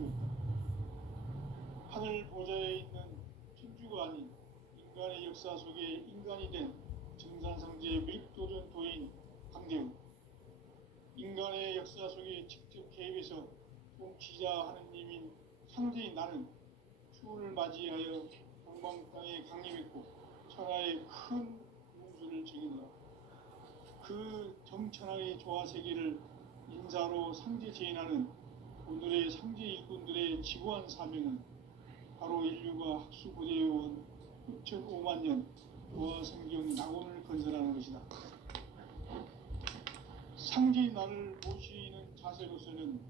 수 없다. 하늘 보좌에 있는 천주가 아닌 인간의 역사 속에 인간이 된 정산상제의 밀도전 도인 강대우, 인간의 역사 속에 직접 개입해서 통치자 하느님인 상제인 나는 추운을 맞이하여 동방 땅에 강림했고 천하의 큰 용수를 정했노라. 그 정천하의 조화세계를 인사로 상제 제인하는 오늘의 상제 일꾼들의 지구한 사명은 바로 인류가 학수고대해온 6,500만 년 조화성경 낙원을 건설하는 것이다. 상제인 나를 모시는 자세로서는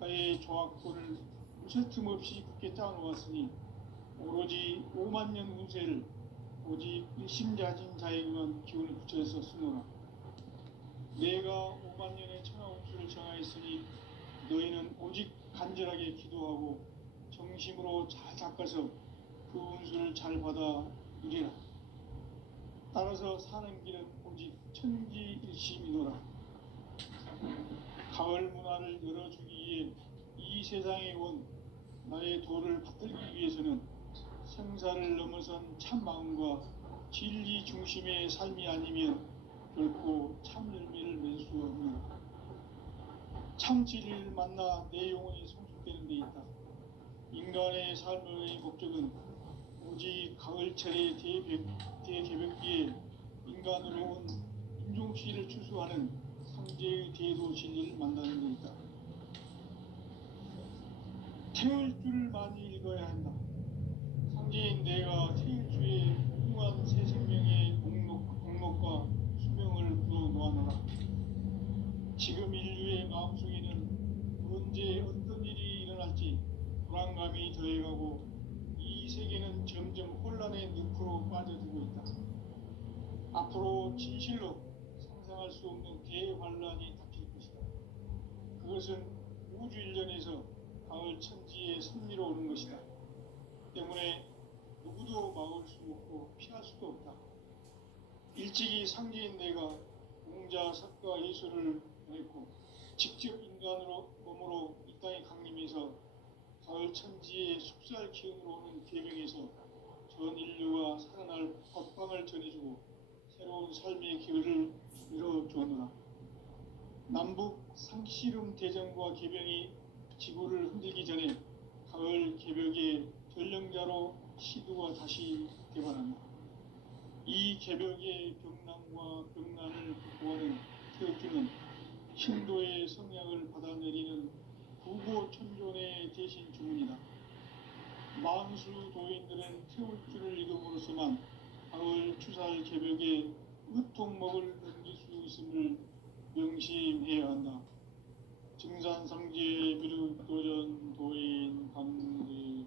나의 조합권을 무슨 틈 없이 굳게 짜놓았으니 오로지 5만 년 운세를 오직 일심자진 자에게만 기운을 붙여서 쓰노라. 내가 5만 년의 천하 운수를 정하였으니 너희는 오직 간절하게 기도하고 정심으로 잘 닦아서 그 운수를 잘 받아 누리라. 따라서 사는 길은 오직 천지일심이노라. 가을 문화를 열어주기 위해 이 세상에 온 나의 도를 받들기 위해서는 생사를 넘어선 참 마음과 진리 중심의 삶이 아니면 결코 참 열매를 맺을 수 없노라. 참 진리를 만나 내 영혼이 성숙되는 데 있다. 인간의 삶의 목적은 오직 가을철의 대개벽기에 인간으로 온 인종시를 추수하는 상제의 대도 진리를 만나는 데 있다. 태을 줄을 많이 읽어야 한다. 상제인 내가 태일 주에 무궁한 새 생명의 공목과 수명을 불어놓아노라. 지금 인류의 마음속에는 언제 어떤 일이 일어날지 불안감이 더해가고 이 세계는 점점 혼란의 늪으로 빠져들고 있다. 앞으로 진실로 상상할 수 없는 대환란이 닥칠 것이다. 그것은 우주 일련에서 가을 천지의 섭리로 오는 것이다. 때문에 누구도 막을 수 없고 피할 수도 없다. 일찍이 상제인 내가 공자, 석가, 예수를 보냈고 직접 인간으로 몸으로 이 땅에 강림해서 가을 천지의 숙살 기운으로 오는 계명에서 전 인류가 살아날 법방을 전해주고 새로운 삶의 기회를 열어주었노라. 남북 상씨름 대전과 개병이 지구를 흔들기 전에 가을 개벽의 전령자로 시두가 다시 개발한다. 이 개벽의 병난과 병난을 극복하는 태극주는 신도의 성향을 받아내리는 구고천존의 대신 주문이다. 만수 도인들은 태울주를 읽음으로써만 가을 추살 개벽에 으통목을 넘길 수 있음을 명심해야 한다. 증산상제 미륵도전 도인 강대훈.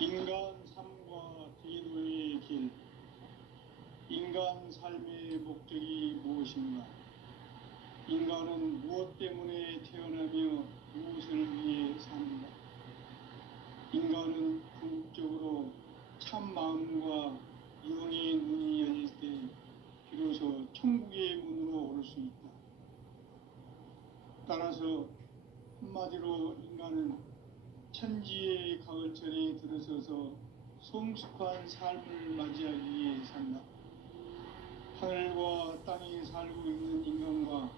인간 삶과 제도의 길. 인간 삶의 목적이 무엇인가? 인간은 무엇 때문에 태어나며 무엇을 위해 사는가? 인간은 궁극적으로 참 마음과 영의 문이 열릴 때 비로소 천국의 문으로 오를 수 있다. 따라서 한마디로 인간은 천지의 가을철에 들어서서 성숙한 삶을 맞이하기 위해 산다. 하늘과 땅에 살고 있는 인간과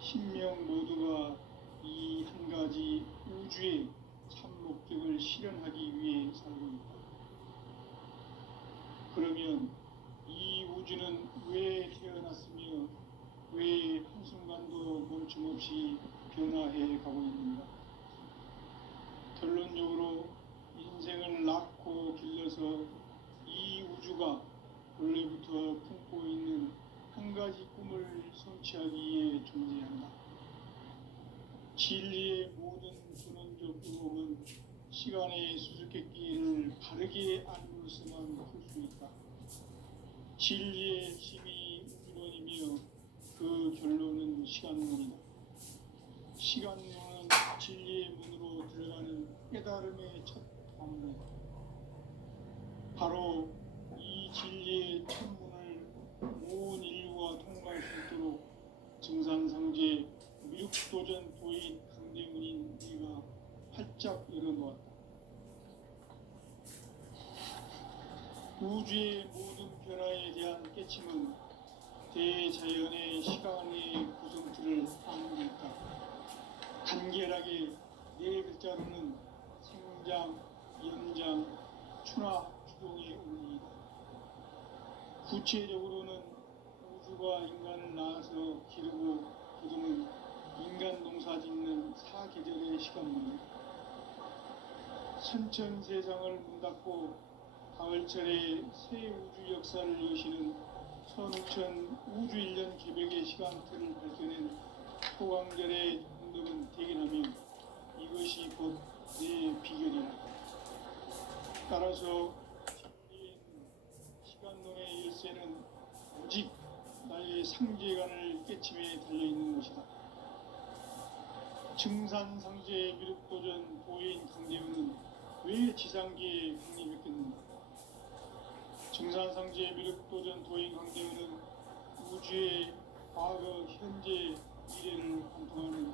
신명 모두가 이 한 가지 우주의 참 목적을 실현하기 위해 살고 있다. 그러면 이 우주는 왜 태어났으며 왜 한순간도 멈춤없이 변화해 가고 있는가? 결론적으로 인생을 낳고 길러서 이 우주가 원래부터 품고 있는 한 가지 꿈을 성취하기 위해 존재한다. 진리의 모든 근원적 의혹은 시간의 수수께끼를 바르게 알므로서만 풀 수 있다. 진리의 핵심이 우주론이며 그 결론은 시간론이다. 시간론은 진리의 문으로 들어가는 깨달음의 첫 방문이다. 바로 이 진리의 천문을 온 인류가 통과할 수 있도록 증산상제 미륵도전 도인 강대문인 네가 활짝 열어놓았다. 우주의 모든 변화에 대한 깨침은 대자연의 시간의 구성틀을 아무니까 간결하게 네 글자로는 생장, 연장, 추나 추동의 원리이다. 구체적으로는 우주가 인간을 낳아서 기르고 거두는 인간 농사 짓는 사계절의 시간문이다. 선천 세상을 문 닫고 가을철에 새 우주 역사를 여시는 선우천 우주 1년 개벽의 시간틀을 밝혀낸 소강절의 운동은 대견하며 이것이 곧 내 비결이다. 따라서 진리인 시간론의 열쇠는 오직 나의 상제관을 깨침에 달려있는 것이다. 증산상제 미륵도전 도인 강대훈은 왜 지상계에 강림했겠는가? 증산상제 미륵도전 도인 강대훈은 우주의 과거, 현재, 미래를 관통하는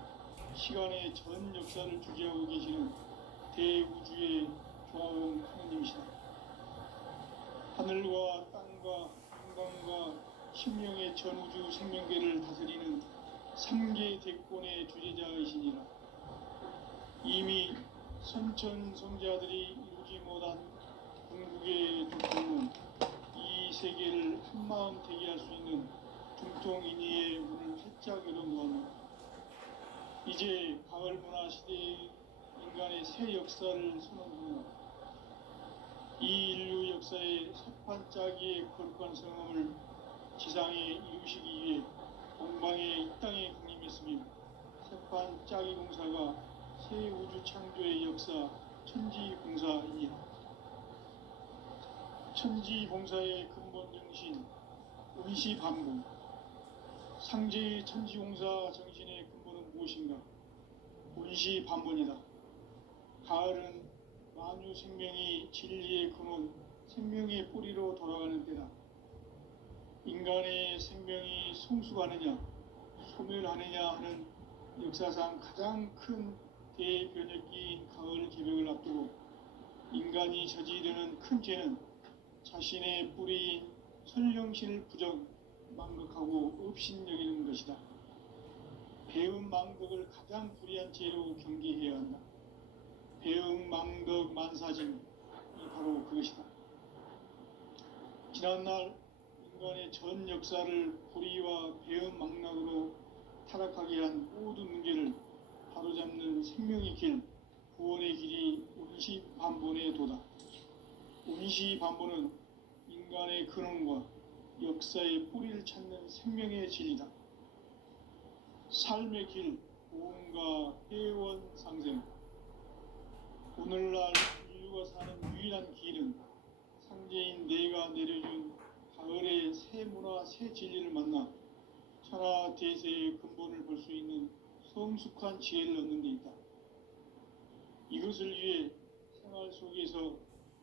시간의 전 역사를 주재하고 계시는 대우주의 조화원 하나님이시다. 하늘과 땅과 인간과 신명의 전우주 생명계를 다스리는 삼계 대권의 주재자이시니라. 이미 선천성자들이 이루지 못한 궁극의 두통은 이 세계를 한마음 되게 할 수 있는 중통인의의 문을 활짝 열어놓았노라. 이제 가을 문화 시대의 인간의 새 역사를 선언하노라. 이 인류 역사의 새판짜기의 거룩한 성험을 지상에 이루시기 위해 동방의 이 땅에 강림했으며 새판짜기 공사가 새 우주 창조의 역사 천지봉사이니라. 천지봉사의 근본 정신 원시반복. 상제의 천지공사 정신의 근본은 무엇인가? 원시반복이다. 가을은 만유 생명이 진리의 근원, 생명의 뿌리로 돌아가는 때다. 인간의 생명이 성숙하느냐, 소멸하느냐 하는 역사상 가장 큰 대변혁기인 가을 개벽을 앞두고 인간이 저지르는 큰 죄는 자신의 뿌리인 설령신을 부정, 망극하고 업신여기는 것이다. 배음 망덕을 가장 불의한 죄로 경계해야 한다. 배음 망덕 만사짐이 바로 그것이다. 지난날 인간의 전 역사를 불의와 배음 망락으로 타락하게 한 모든 문제를 바로잡는 생명의 길, 구원의 길이 원시반본의 도다. 원시반본은 인간의 근원과 역사의 뿌리를 찾는 생명의 진리다. 삶의 길, 보험과 회원 상생. 오늘날 인류가 사는 유일한 길은 상제인 내가 내려준 가을의 새 문화, 새 진리를 만나 천하 대세의 근본을 볼 수 있는 성숙한 지혜를 얻는 데 있다. 이것을 위해 생활 속에서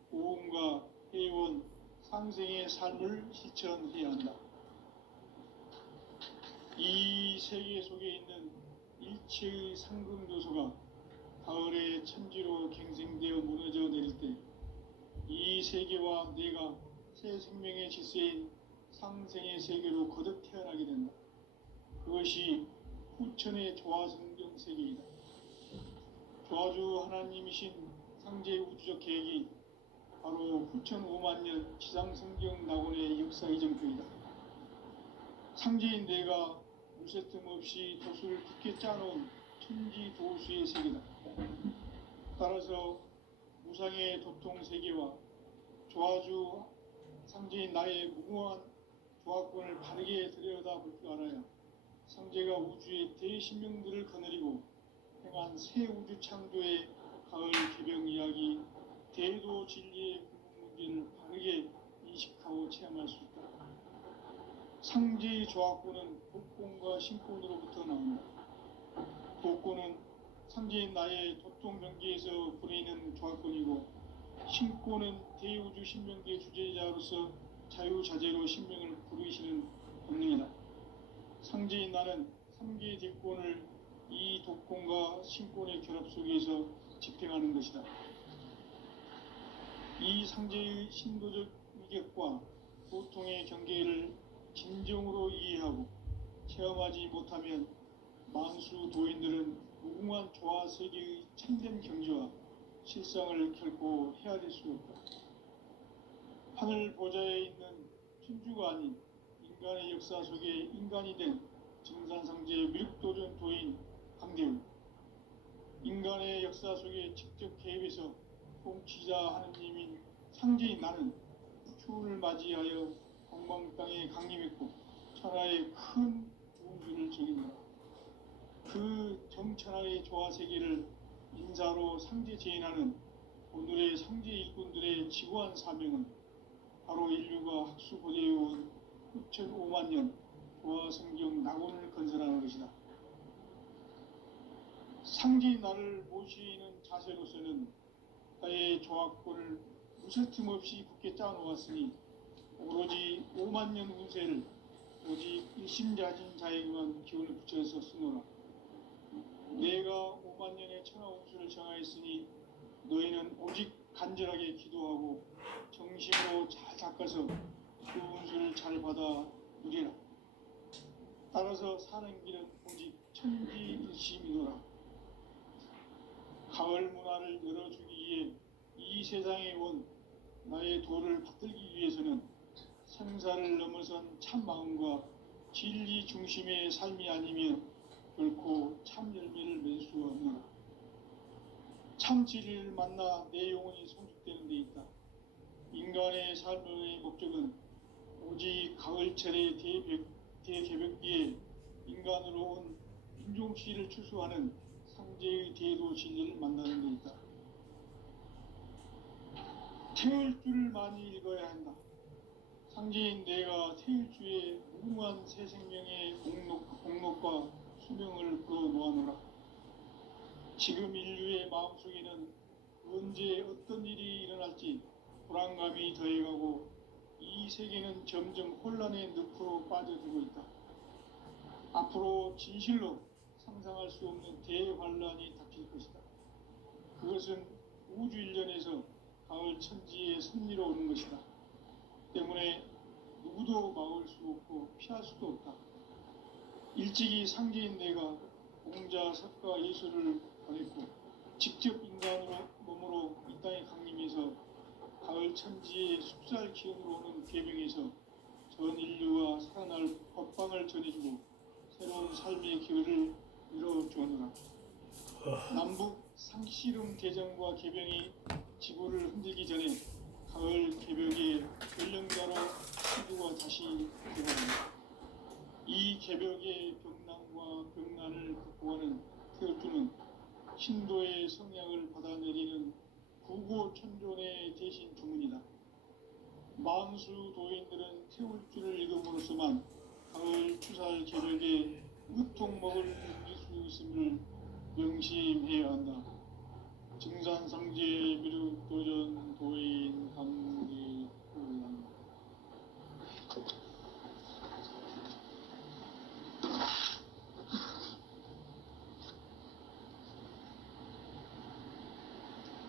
보험과 회원, 상생의 삶을 실천해야 한다. 이 세계 속에 있는 일체의 상금요소가 가을의 천지로 갱생되어 무너져 내릴 때 이 세계와 내가 새 생명의 질서인 상생의 세계로 거듭 태어나게 된다. 그것이 후천의 조화성경 세계이다. 조화주 하나님이신 상제 우주적 계획이 바로 후천 5만년 지상성경 낙원의 역사 이정표이다. 상제인 내가 물새틈 없이 도수를 굳게 짜놓은 천지 도수의 세계다. 따라서 무상의 도통 세계와 조화주 상제인 나의 무궁한 조화권을 바르게 들여다볼 줄 알아야 상제가 우주의 대신명들을 거느리고 행한 새 우주 창조의 가을 개벽 이야기, 대도 진리의 궁극 문제를 바르게 인식하고 체험할 수 있다. 상제의 조화권은 복권과 신권으로부터 나온다. 복권은 상제인 나의 도통 경계에서 부리는 조화권이고 신고는 대우주 신명계 주제자로서 자유자재로 신명을 부르시는 본능이다. 상제인 나는 3개 대권을 이 독권과 신권의 결합 속에서 집행하는 것이다. 이 상제의 신도적 위격과 보통의 경계를 진정으로 이해하고 체험하지 못하면 만수 도인들은 무궁한 조화 세계의 참된 경지와 실상을 결코 헤아릴 수 없다. 하늘 보좌에 있는 천주가 아닌 인간의 역사 속에 인간이 된 증산상제 미륵도전 도인 강대우, 인간의 역사 속에 직접 개입해서 통치자 하느님인 상제인 나는 추운을 맞이하여 동방 땅에 강림했고 천하의 큰 우주를 적인다. 그 정천하의 조화 세계를 인사로 상제 제인하는 오늘의 상제 일꾼들의 지구한 사명은 바로 인류가 학수고대해온 9,500만 년 조화 성경 낙원을 건설하는 것이다. 상제인 나를 모시는 자세로서는 나의 조합권을 무설틈 없이 굳게 짜놓았으니 오로지 5만 년 운세를 오직 일심자진 자에게만 기운을 붙여서 쓰노라. 내가 5만 년의 천하 운수를 정하였으니 너희는 오직 간절하게 기도하고 정심으로 잘 닦아서 그 운수를 잘 받아 누리라. 따라서 사는 길은 오직 천지일심이노라. 가을 문화를 열어주기 위해 이 세상에 온 나의 도를 받들기 위해서는 생사를 넘어선 참 마음과 진리 중심의 삶이 아니면 결코 참 열매를 맺을 수가 없노라. 참 진리를 만나 내 영혼이 성숙되는 데 있다. 인간의 삶의 목적은 오직 가을철의 대개벽기에 인간으로 온 민종씨를 추수하는 상제의 대도 진리를 만나는 데 있다. 태일주를 많이 읽어야 한다. 상제인 내가 태일주의 무궁한 새 생명의 공록과 수명을 불어놓아노라. 지금 인류의 마음속에는 언제 어떤 일이 일어날지 불안감이 더해가고 이 세계는 점점 혼란의 늪으로 빠져들고 있다. 앞으로 진실로 상상할 수 없는 대환란이 닥칠 것이다. 그것은 우주 일련에서 가을 천지의 섭리로 오는 것이다. 때문에 누구도 막을 수 없고 피할 수도 없다. 일찍이 상제인 내가 공자, 석가, 예수를 보냈고 직접 인간으로 몸으로 이 땅에 강림해서 가을 천지의 숲살 기운으로 오는 계명에서 전 인류와 살아날 법방을 전해주고 새로운 삶의 기회를 이뤄주었노라. 남북 상씨름 대전과 개병이 지구를 흔들기 전에 가을 개벽의 전령자로 시구가 다시 되어간다. 이 개벽의 병난과 병난을 극복하는 태울주는 신도의 성향을 받아내리는 구고천존의 대신 주문이다. 만수 도인들은 태울주를 읽음으로써만 가을 추살 개벽의 으통먹을 느낄 수 있음을 명심해야 한다. 증산상제 미륵도전 도인 강대우양.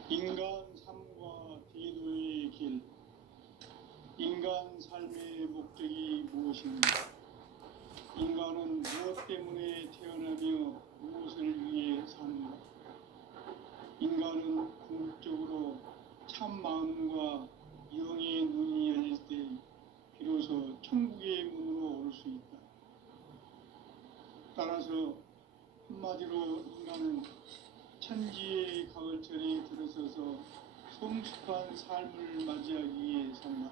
인간 삶과 대도의 길. 인간 삶의 목적이 무엇인가? 인간은 무엇 때문에 태어나며 무엇을 위해 사는가? 인간은 궁극적으로 참 마음과 영의 눈이 열릴 때 비로소 천국의 문으로 올 수 있다. 따라서 한마디로 인간은 천지의 가을철에 들어서서 성숙한 삶을 맞이하기 위해 산다.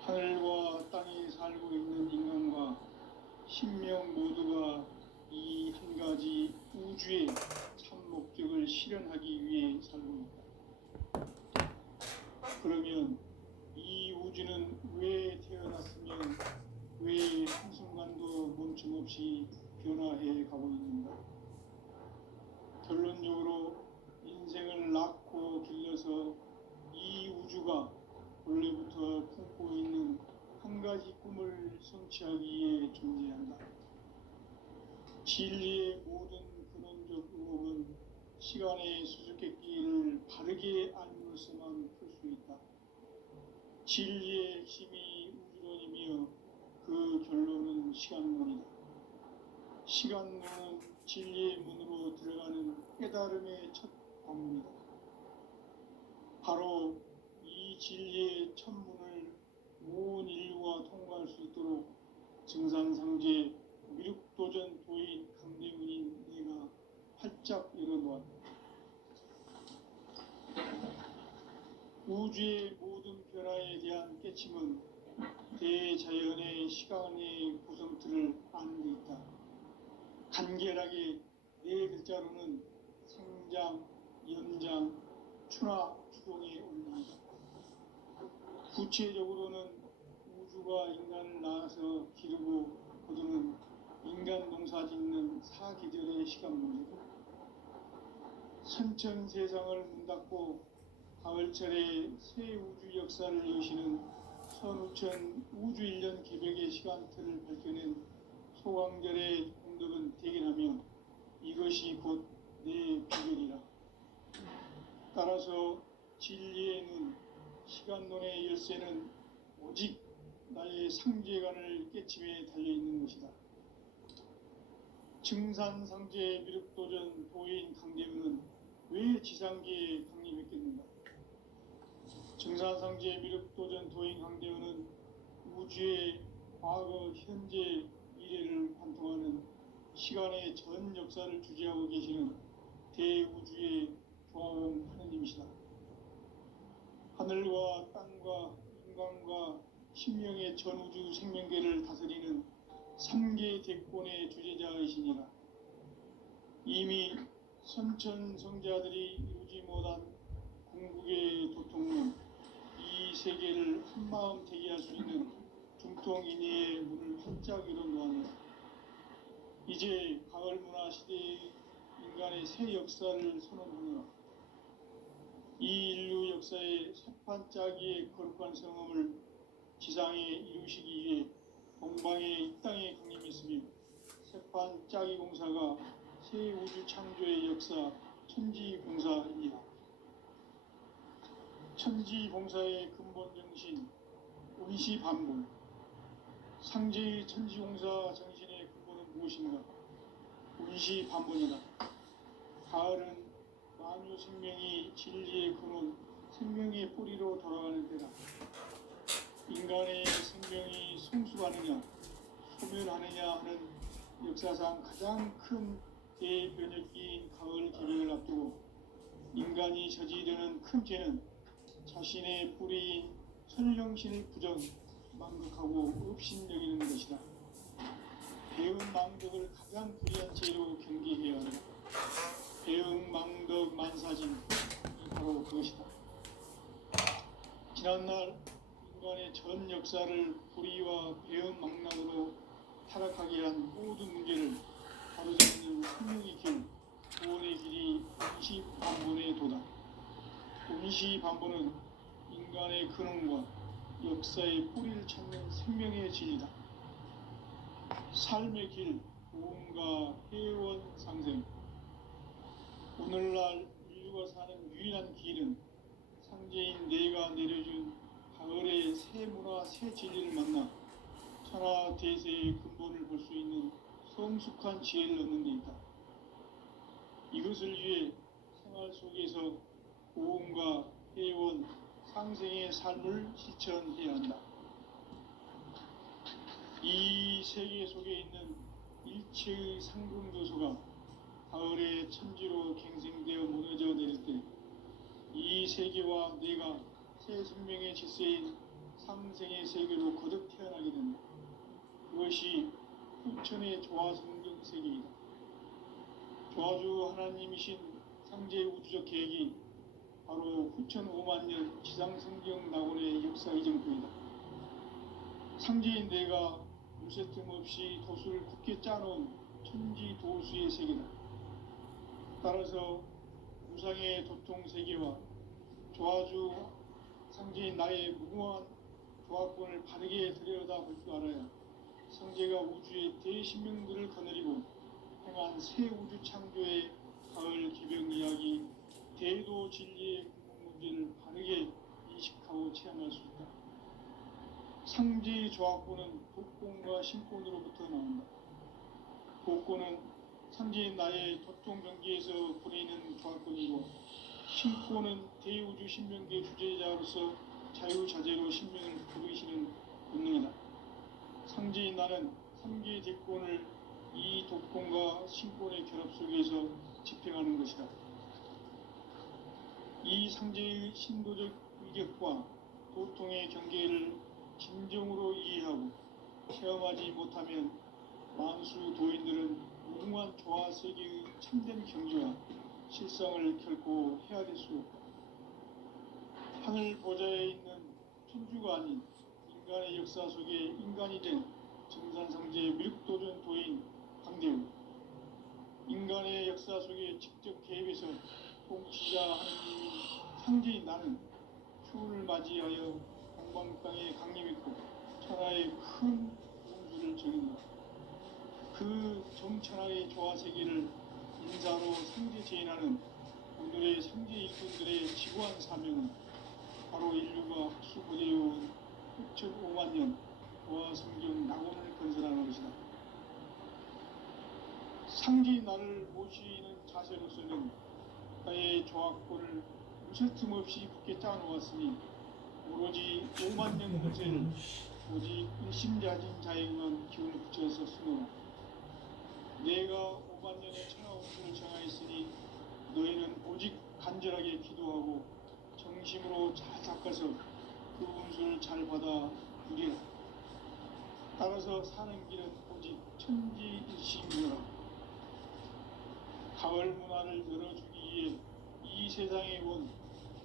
하늘과 땅에 살고 있는 인간과 신명 모두가 이 한 가지 우주의 참 목적을 실현하기 위해 살고 있다. 그러면 이 우주는 왜 태어났으며 왜 한순간도 멈춤없이 변화해 가고 있는가? 결론적으로 인생을 낳고 길러서 이 우주가 원래부터 품고 있는 한 가지 꿈을 성취하기 위해 존재한다. 진리의 모든 근원적 의혹은 시간의 수수께끼를 바르게 알므로서만 풀 수 있다. 진리의 핵심이 우주론이며 그 결론은 시간론이다. 시간론은 진리의 문으로 들어가는 깨달음의 첫 방문이다. 바로 이 진리의 첫 문을 온 인류가 통과할 수 있도록 증산상제 미륵도전 도인 강대훈인 내가 활짝 열어놓았다. 우주의 모든 변화에 대한 깨침은 대자연의 시간의 구성틀을 아는 데 있다. 간결하게 네 글자로는 생장, 연장, 추나 추동의 원리이다. 구체적으로는 우주가 인간을 낳아서 기르고 거두는 인간 농사 짓는 사계절의 시간문이다. 선천 세상을 문 닫고 가을철에 새 우주 역사를 여시는 선우천 우주 1년 개벽의 시간틀을 밝혀낸 소강절의 공덕은 대견하며 이것이 곧 내 비결이라. 따라서 진리의 눈, 시간론의 열쇠는 오직 나의 상제관을 깨침에 달려있는 것이다. 증산상제 미륵도전 도인 강대훈은 왜 지상계에 강림했겠는가? 증산상제 미륵도전 도인 강대훈은 우주의 과거, 현재, 미래를 관통하는 시간의 전 역사를 주재하고 계시는 대우주의 조화공 하느님이시다. 하늘과 땅과 인간과 신명의 전우주 생명계를 다스리는 3계 대권의 주재자이시니라. 이미 선천성자들이 이루지 못한 궁극의 도통론, 이 세계를 한마음 대기할 수 있는 중통인의의 문을 활짝 열어놓았노라. 이제 가을 문화 시대의 인간의 새 역사를 선언하노라. 이 인류 역사의 새판짜기의 거룩한 성험을 지상에 이루시기 위해 동방에 이 땅에 강림했으며 새판짜기 공사가 새 우주 창조의 역사 천지봉사이니라. 천지봉사의 근본 정신 운시반복. 상제의 천지공사 정신의 근본은 무엇인가? 운시반복이다. 가을은 만유 생명이 진리의 근원, 생명의 뿌리로 돌아가는 때다. 인간의 생명이 성숙하느냐, 소멸하느냐 하는 역사상 가장 큰 대변혁기인 가을 개벽을 앞두고 인간이 저지르는 큰 죄는 자신의 뿌리인 설령신을 부정, 망극하고 업신여기는 것이다. 배은 망덕을 가장 불의한 죄로 경계해야 한다. 배은 망덕 만사진, 바로 그것이다. 지난날 인간의 전 역사를 불의와 배은 망락으로 타락하게 한 모든 문제를 바로잡는 생명의 길, 구원의 길이 운시반본의 도다. 운시반본은 인간의 근원과 역사의 뿌리를 찾는 생명의 진리다. 삶의 길, 고음과 회원 상생. 오늘날 인류가 사는 유일한 길은 상제인 내가 내려준 가을의 새 문화, 새 진리를 만나 천하 대세의 근본을 볼 수 있는 성숙한 지혜를 얻는 데 있다. 이것을 위해 생활 속에서 고음과 회원, 상생의 삶을 실천해야 한다. 이 세계 속에 있는 일체의 상금교수가 가을의 천지로 갱생되어 무너져 내릴 때 이 세계와 내가 새 생명의 질서인 상생의 세계로 거듭 태어나게 된다. 그것이 후천의 조화성경 세계이다. 조화주 하나님이신 상제 우주적 계획이 바로 후천 5만 년 지상성경 낙원의 역사 이정표이다. 상제인 내가 요새 틈없이 도수를 굳게 짜놓은 천지 도수의 세계다. 따라서 우상의 도통 세계와 조화주 상제인 나의 무궁한 조합권을 바르게 들여다볼 줄 알아야 성제가 우주의 대신명들을 거느리고 행한 새 우주 창조의 가을 기병 이야기, 대도 진리의 문제를 바르게 인식하고 체험할 수 있다. 상제의 조합권은 독권과 신권으로부터 나온다. 독권은 상제인 나의 도통병기에서 보내는 조합권이고, 신권은 대우주 신명계 주제자로서 자유자재로 신명을 부르시는 본능이다. 상제인 나는 3개의 대권을 이 독권과 신권의 결합 속에서 집행하는 것이다. 이 상제의 신도적 위격과 도통의 경계를 진정으로 이해하고 체험하지 못하면 만수 도인들은 무궁한 조화 세계의 참된 경지와 실상을 결코 헤아릴 수 없다. 하늘 보좌에 있는 천주가 아닌 인간의 역사 속에 인간이 된 정산상제 밀도전 도인 강대우, 인간의 역사 속에 직접 개입해서 통치자 하느님인 상제인 나는 추운을 맞이하여 동방땅에 강림했고 천하의 큰 우주를 정했다. 그 정천하의 조화세계를 인사로 상제 제인하는 오늘의 상제 일꾼들의 지구한 사명은 바로 인류가 수고되어온 6,500만 년 조화 성경 낙원을 건설하는 것이다. 상제인 나를 모시는 자세로서는 나의 조합권을 무쇠 틈 없이 굳게 짜놓았으니 오로지 5만 년 권세를 오직 일심자진 자에게만 기운을 붙여서 쓰노라. 내가 5만 년의 천하 운수를 정하였으니 너희는 오직 간절하게 기도하고 정심으로 잘 닦아서 그 운수를 잘 받아 누리라. 따라서 사는 길은 오직 천지일심이라. 가을 문화를 열어주기 위해 이 세상에 온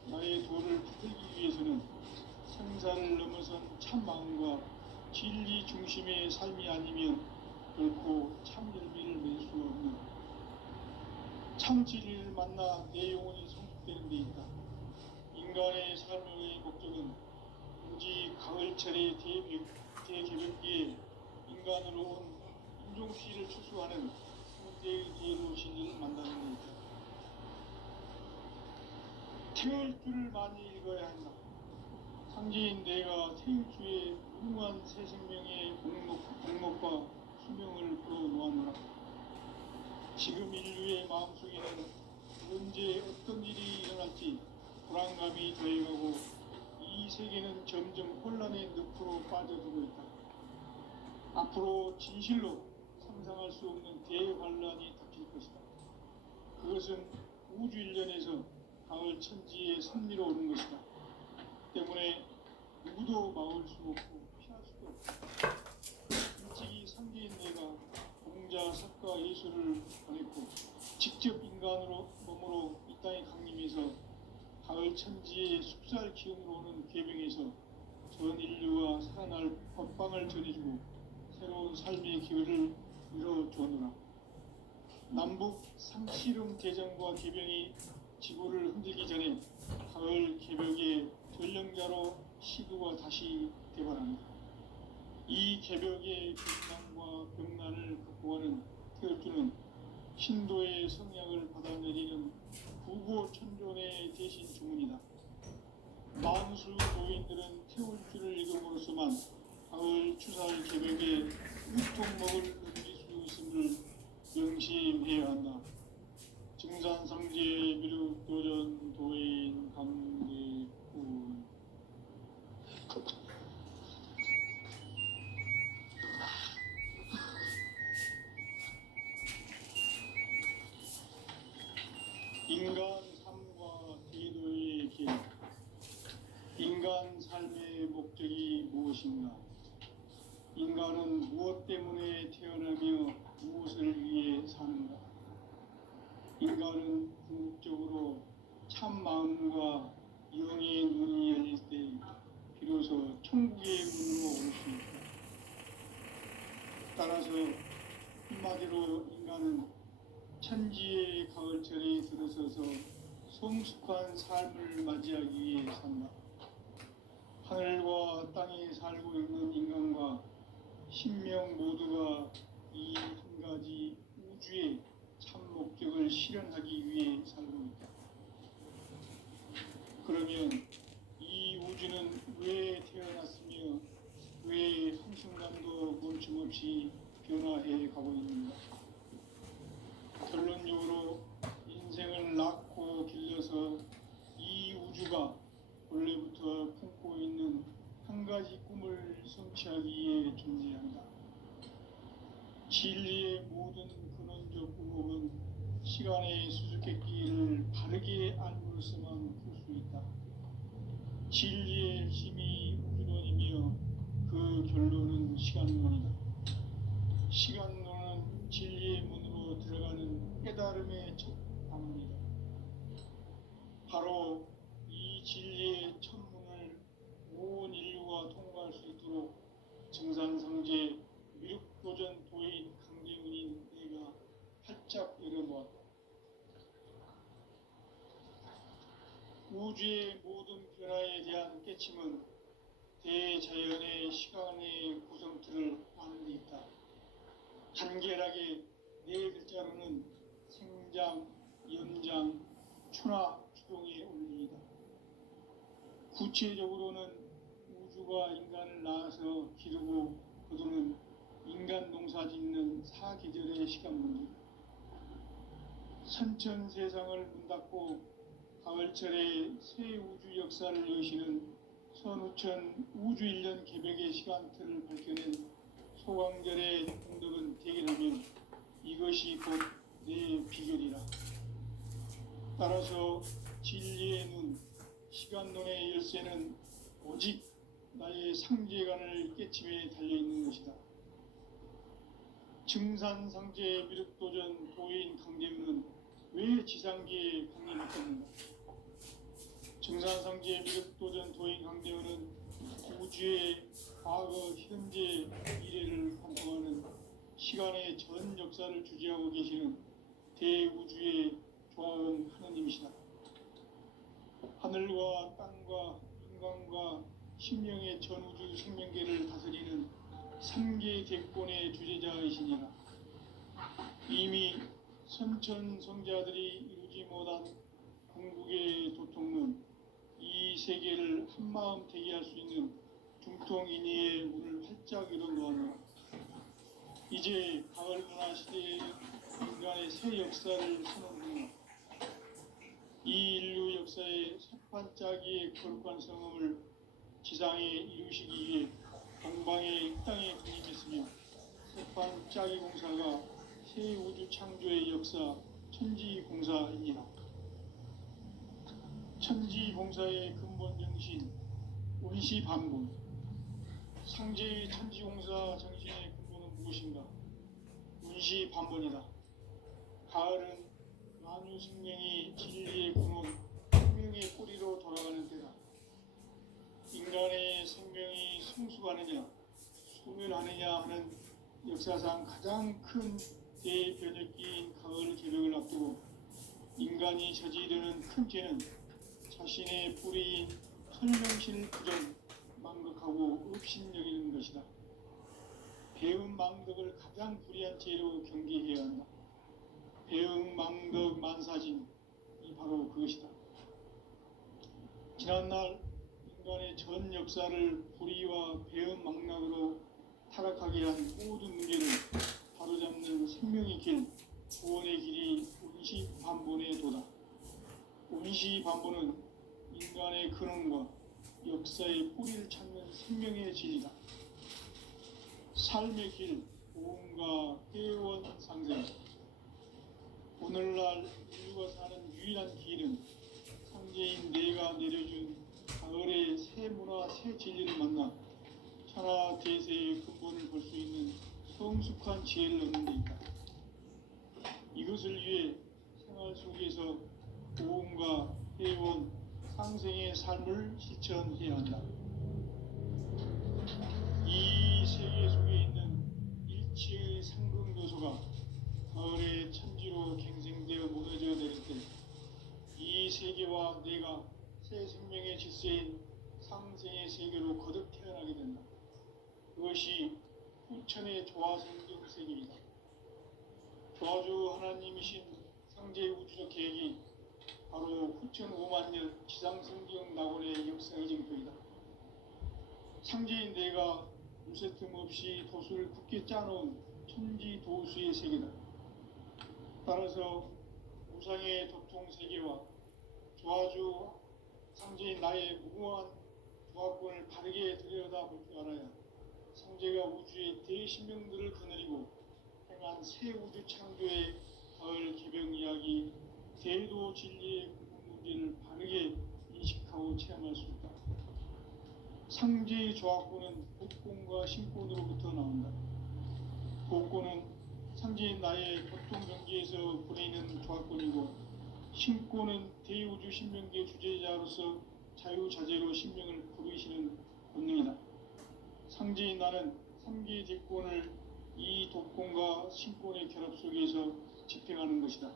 나의 도를 붙들기 위해서는 생사를 넘어선 참 마음과 진리 중심의 삶이 아니면 결코 참 열매를 맺을 수 없는, 참 진리를 만나 내 영혼이 성숙되는 데 있다. 인간의 삶의 목적은 오직 가을철의 대개벽기에 인간으로 온 인종씨를 추수하는 성제의 대로 신을 만나는 데 있다. 태울 줄을 많이 읽어야 한다. 상제인 내가 태울 주의 무궁한 새 생명의 공목과 수명을 풀어놓았노라. 지금 인류의 마음속에는 언제 어떤 일이 일어날지 불안감이 더해가고 이 세계는 점점 혼란의 늪으로 빠져들고 있다. 앞으로 진실로 상상할 수 없는 대환란이 닥칠 것이다. 그것은 우주 일련에서 가을 천지의 섭리로 오는 것이다. 때문에 누구도 막을 수 없고 피할 수도 없다. 일찍이 상제인 내가 공자, 석가, 예수를 보냈고 직접 인간으로 몸으로 이 땅에 강림해서 가을 천지의 숲살 기운으로 오는 궤병에서 전 인류가 살아날 법방을 전해주고 새로운 삶의 기회를 이뤄주었노라. 남북 상씨름 대전과 궤병이 지구를 흔들기 전에 가을 개벽의 전령자로 시도가 다시 개발합니다. 이 개벽의 격난과 병난을 극복하는 태엽주는 신도의 성향을 받아내리는 구고천존의 대신 주문이다. 만수 도인들은 태울주를 읽음으로써만 가을 추살 개벽의 유통목을 넘길 수 있음을 명심해야 한다. 증산상제 미륵도전 도인 강대군. 인간 삶과 기도의 길. 인간 삶의 목적이 무엇인가? 인간은 무엇 때문에 태어나며 무엇을 위해 사는가? 인간은 궁극적으로 참 마음과 영의 눈이 열릴 때 비로소 천국의 문으로 올 수 있다. 따라서 한마디로 인간은 천지의 가을철에 들어서서 성숙한 삶을 맞이하기 위해 산다. 살고 있는 인간과 신명 모두가 이 한 가지 우주의 참 목적을 실현하기 위해 살고 있다. 그러면 이 우주는 왜 태어났으며 왜 한순간도 멈춤없이 변화해 가고 있는가? 결론적으로 인생을 낳고 길러서 이 우주가 원래부터 품고 있는 한 가지 꿈을 성취하기 위해 존재한다. 진리의 모든 근원적 방법은 시간의 수수께끼를 바르게 알고서만 풀 수 있다. 진리의 핵심이 우주론이며 그 결론은 시간론이다. 시간론은 진리의 문으로 들어가는 깨달음의 첫 방문이다. 바로 이 진리의 첫 문을 온 인류가 통과할 수 있도록 정산성제 미륵도전 도인 강대훈인 내가 활짝 열어보았다. 우주의 모든 변화에 대한 깨침은 대자연의 시간의 구성틀을 아는 데 있다. 간결하게 네 글자로는 생장, 연장, 추나 추동의 원리이다. 구체적으로는 우주가 인간을 낳아서 기르고 거두는 인간 농사 짓는 사계절의 시간 문제다. 선천 세상을 문 닫고 가을철에 새 우주 역사를 여시는 선우천 우주 1년 개벽의 시간틀을 밝혀낸 소광절의 공덕은 대견하면 이것이 곧 내 비결이라. 따라서 진리의 눈, 시간론의 열쇠는 오직 나의 상제관을 깨침에 달려있는 것이다. 증산상제 미륵도전 도인 강대훈은 왜 지상계에 강림했겠는가? 증산상제 미륵도전 도인 강대훈은 우주의 과거, 현재, 미래를 관통하는 시간의 전 역사를 주재하고 계시는 대우주의 조화원 하느님이시다. 하늘과 땅과 인간과 심령의 전우주 생명계를 다스리는 3계 대권의 주재자이시니라. 이미 선천성자들이 이루지 못한 궁극의 도통론, 이 세계를 한마음 되게 할 수 있는 중통인의의 문을 활짝 열어놓았노라. 이제 가을 문화 시대의 인간의 새 역사를 선언하노라. 이 인류 역사의 새판짜기의 거룩한 성음을 지상에 이루시기 위해 동방의 땅에 군림했으며 새판짜기 공사가 새 우주 창조의 역사 천지공사이니라. 천지공사의 근본 정신 운시반본. 상제의 천지공사 정신의 근본은 무엇인가? 운시반본이다. 가을은 만유 생명이 진리의 근원, 생명의 뿌리로 돌아가는 때다. 인간의 생명이 성숙하느냐, 소멸하느냐 하는 역사상 가장 큰 대변혁기인 가을 개벽을 앞두고 인간이 저지르는 큰 죄는 자신의 뿌리인 설명실 부정, 망극하고 업신여기는 것이다. 배음 망덕을 가장 불의한 죄로 경계해야 한다. 배음 망덕 만사진이 바로 그것이다. 지난날 인간의 전 역사를 불의와 배음 망락으로 타락하게 한 모든 문제를 바로잡는 생명의 길, 구원의 길이 운시반본의 도다. 운시반본은 인간의 근원과 역사의 뿌리를 찾는 생명의 진리다. 삶의 길, 보험과 회원 상생. 오늘날 인류가 사는 유일한 길은 상제인 내가 내려준 가을의 새 문화, 새 진리를 만나 천하 대세의 근본을 볼 수 있는 성숙한 지혜를 얻는 데 있다. 이것을 위해 생활 속에서 보험과 회원, 상생의 삶을 실천해야 한다. 이 세계 속에 있는 일체의 상극 요소가 가을의 천지로 갱생되어 무너져 내릴 때 이 세계와 내가 새 생명의 질서인 상생의 세계로 거듭 태어나게 된다. 그것이 후천의 조화성경 세계이다. 조화주 하나님이신 상제의 우주적 계획이 바로 후천 5만 년 지상성경 낙원의 역사의 쟁터이다. 상제인 내가 무쇠 틈 없이 도수를 굳게 짜놓은 천지 도수의 세계다. 따라서 우상의 도통 세계와 조화주 상제인 나의 무궁한 조화권을 바르게 들여다볼 줄 알아야 상제가 우주의 대신명들을 거느리고 행한 새 우주 창조의 가을 개병 이야기, 대도 진리의 문제를 바르게 인식하고 체험할 수 있다. 상제의 조화권은 복권과 신권으로부터 나온다. 복권은 상제인 나의 보통 경계에서 보내는 조화권이고, 신권은 대우주 신명계 주제자로서 자유자재로 신명을 부르시는 본능이다. 상제인 나는 3개의 대권을 이 독권과 신권의 결합 속에서 집행하는 것이다.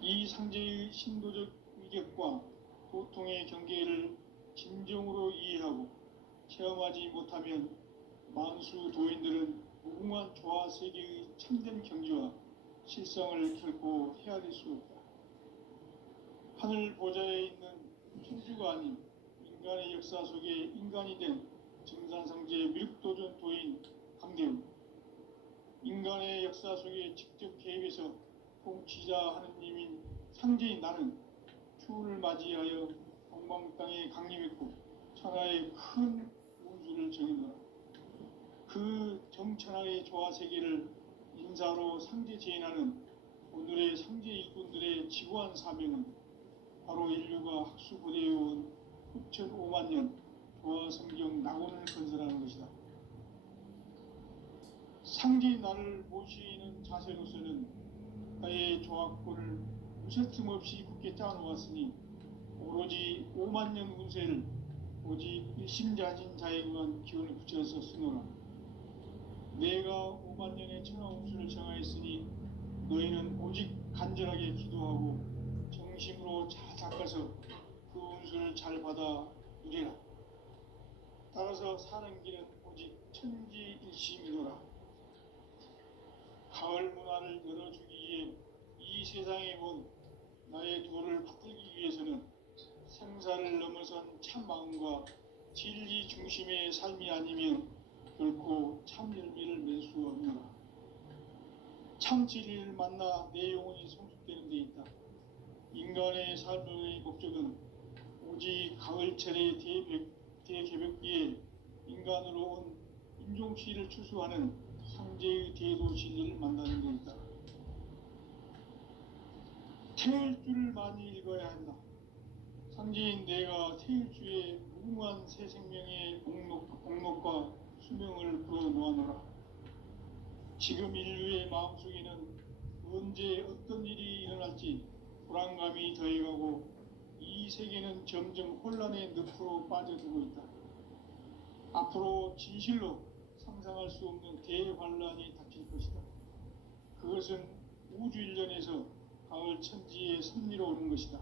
이 상제의 신도적 위격과 고통의 경계를 진정으로 이해하고 체험하지 못하면 만수 도인들은 무궁한 조화 세계의 참된 경지와 실상을 결코 헤아릴 수 없다. 하늘 보좌에 있는 천주가 아닌 인간의 역사 속에 인간이 된 정산상제 미륵도전 도인 강대우, 인간의 역사 속에 직접 개입해서 통치자 하느님인 상제인 나는 추운을 맞이하여 동방 땅에 강림했고 천하의 큰 운수를 정해놓아 그 정천하의 조화 세계를 인사로 상제 제인하는 오늘의 상제 일꾼들의 지구한 사명은 바로 인류가 학수고대해온 후천 5만 년 조화 성경 낙원을 건설하는 것이다. 상제인 나를 모시는 자세로서는 나의 조화권을 무쇠틈 없이 굳게 짜놓았으니 오로지 5만 년 운세를 오직 일심자진 자에게만 기원을 붙여서 쓰노라. 내가 5만 년의 천하 운수를 정하였으니 너희는 오직 간절하게 기도하고 정심으로 잘 닦아서 그 운수를 잘 받아 누리라. 따라서 사는 길은 오직 천지일심이노라. 가을 문화를 열어주기 위해 이 세상에 온 나의 도를 받들기 위해서는 생사를 넘어선 참 마음과 진리 중심의 삶이 아니면 결코 참 열매를 맺을 수 없노라. 참 진리를 만나 내 영혼이 성숙되는 데 있다. 인간의 삶의 목적은 오직 가을철의 대개벽기에 인간으로 온 인종시를 추수하는 상제의 대도 진리를 만나는 데 있다. 태일주를 많이 읽어야 한다. 상제인 내가 태일주의 무궁한 새 생명의 공록과 수명을 불어놓아노라. 지금 인류의 마음속에는 언제 어떤 일이 일어날지 불안감이 더해가고 이 세계는 점점 혼란의 늪으로 빠져들고 있다. 앞으로 진실로 상상할 수 없는 대환란이 닥칠 것이다. 그것은 우주 일련에서 가을 천지의 섭리로 오는 것이다.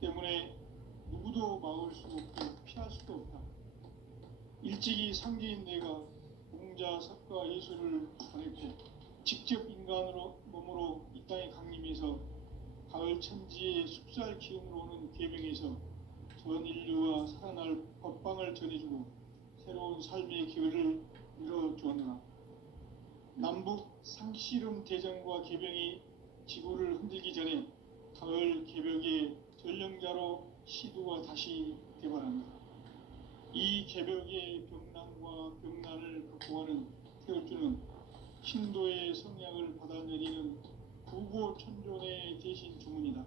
때문에 누구도 막을 수 없고 피할 수도 없다. 일찍이 상제인 내가 공자, 석가, 예수를 보냈고 직접 인간으로 몸으로 이 땅에 강림해서 가을 천지의 숲살 기운으로 오는 계명에서 전 인류와 살아날 법방을 전해주고 새로운 삶의 기회를 이뤄주었노라. 남북 상씨름 대전과 개병이 지구를 흔들기 전에 가을 개벽의 전령자로 시두가 다시 대발합니다. 이 개벽의 병난과 병난을 극복하는 태울주는 신도의 성량을 받아내리는 구고 천존의 대신 주문이다.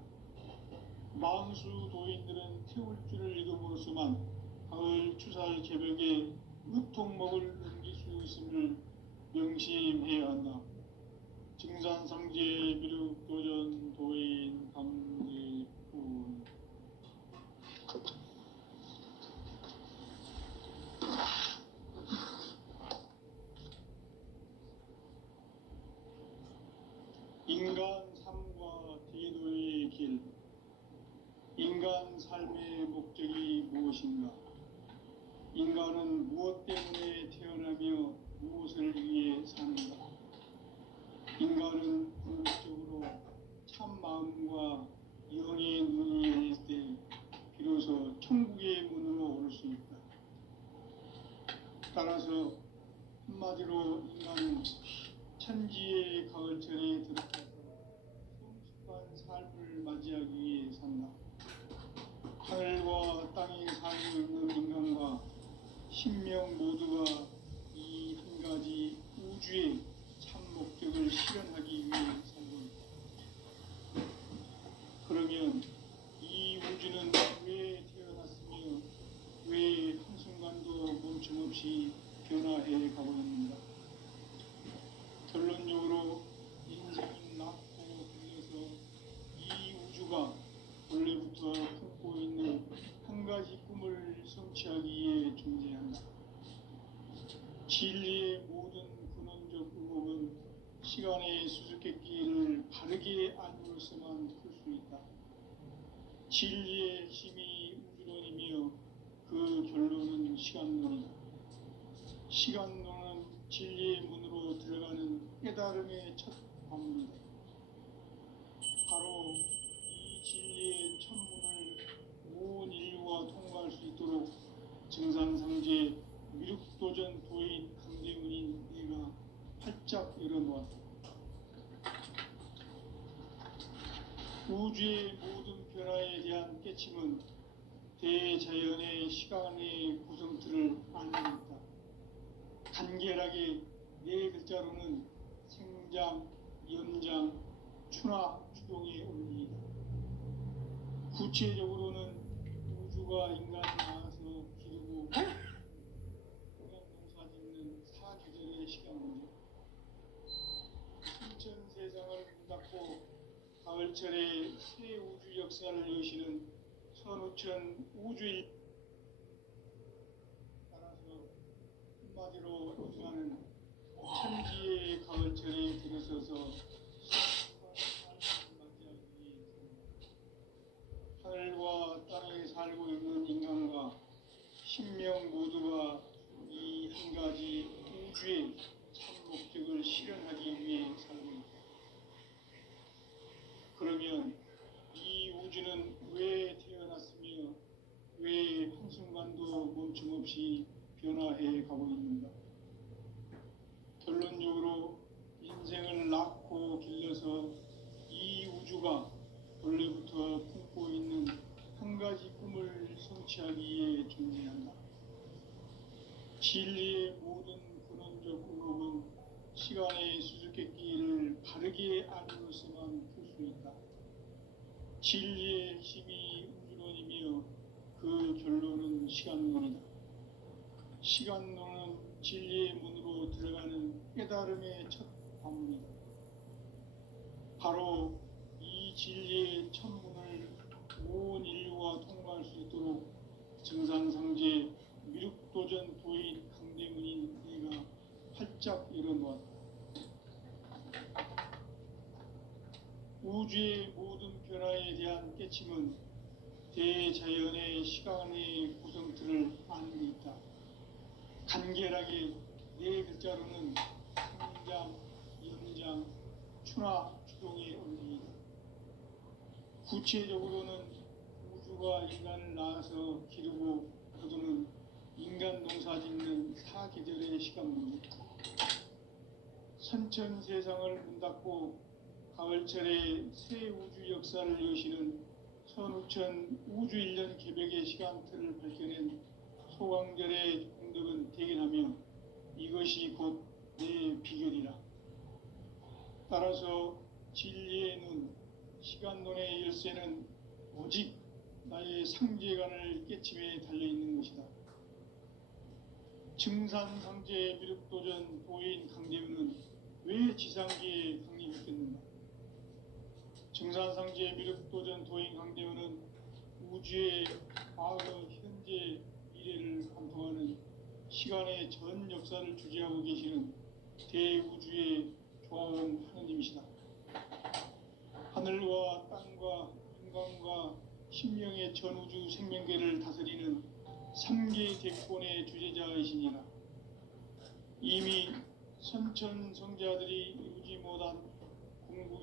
만수 도인들은 태울주를 읽음으로써만 가을 추살 개벽의 의통목을 넘길 수 있음을 명심해야 한다. 증산상제 미륵도전 도인 강대훈. 인간 삶과 대도의 길. 인간 삶의 목적이 무엇인가? 무엇인가? 인간은 무엇 때문에 태어나며 무엇을 위해 사는가? 인간은 궁극적으로 참 마음과 영의 문이 열릴 때 비로소 천국의 문으로 오를 수 있다. 따라서 한마디로 인간은 천지의 가을철에 들어가서 성숙한 삶을 맞이하기 위해 산다. 하늘과 땅에 살고 있는 인간과 신명 모두가 이 한 가지 우주의 참 목적을 실현하기 위해 살고 있다. 그러면 이 우주는 왜 태어났으며 왜 한순간도 멈춤없이 변화해 가고 있는가? 결론적으로 인생은 낳고 길러서 이 우주가 원래부터 품고 있는 한 가지 꿈을 성취하기 위해 존재한다. 진리의 모든 근원적 의목은 시간의 수수께끼를 바르게 알므로서만 풀 수 있다. 진리의 핵심이 우주론이며 그 결론은 시간론이다. 시간론은 진리의 문으로 들어가는 깨달음의 첫 관문이다. 바로 이 진리의 천문을 온 인류가 통과할 수 있도록 증산상제 미륵도전 도인 강대문인 내가 활짝 열어놓았다. 우주의 모든 변화에 대한 깨침은 대자연의 시간의 구성틀을 알고 있다. 간결하게 네 글자로는 생장, 연장, 추나 추동의 원리이다. 구체적으로는 우주가 인간을 낳아서 기르고 인간 농사 짓는 사계절의 시간 문제, 신천 세상을 문 닫고 가을철에 새 우주 역사를 여시는 선우천 우주일. 따라서 한마디로 인간은 천지의 가을철에 들어서서 하늘과 땅에 살고 있는 인간과 신명 모두가 이 한 가지 우주의 참 목적을 실현하기 위해 살고 있다. 그러면 이 우주는 왜 태어났으며 왜 한순간도 멈춤없이 변화해 가고 있는가? 결론적으로 인생을 낳고 길러서 이 우주가 원래부터 품고 있는 한 가지 꿈을 성취하기 위해 존재한다. 진리의 모든 근원적 의목은 시간의 수수께끼를 바르게 알므로서만 풀 수 있다. 진리의 핵심이 우주론이며 그 결론은 시간론이다. 시간론은 진리의 문으로 들어가는 깨달음의 첫 관문이다. 바로 이 진리의 천문을 온 인류가 통과할 수 있도록 증산상제 미륵도전 도인 강대문인 내가 활짝 열어놓았다. 우주의 모든 변화에 대한 깨침은 대자연의 시간의 구성틀을 아는 데 있다. 간결하게 네 글자로는 생장, 연장, 추나 추동의 원리이다. 구체적으로는 우주가 인간을 낳아서 기르고 거두는 인간 농사 짓는 사계절의 시간 문제, 선천 세상을 문 닫고 가을철에 새 우주 역사를 여시는 선우천 우주 1년 개벽의 시간틀을 밝혀낸 소강절의 공덕은 대견하며 이것이 곧 내 비결이라. 따라서 진리의 눈, 시간론의 열쇠는 오직 나의 상제관을 깨침에 달려있는 것이다. 증산상제 미륵도전 도인 강대문은 왜 지상계에 강림했겠는가? 증산상제 미륵도전 도인 강대문은 우주의 과거, 현재, 미래를 관통하는 시간의 전 역사를 주재하고 계시는 대우주의 조화원 하느님이시다. 하늘과 땅과 인간과 신명의 전우주 생명계를 다스리는 삼계 대권의 주제자이시니라. 이미 선천성자들이 이루지 못한 궁극의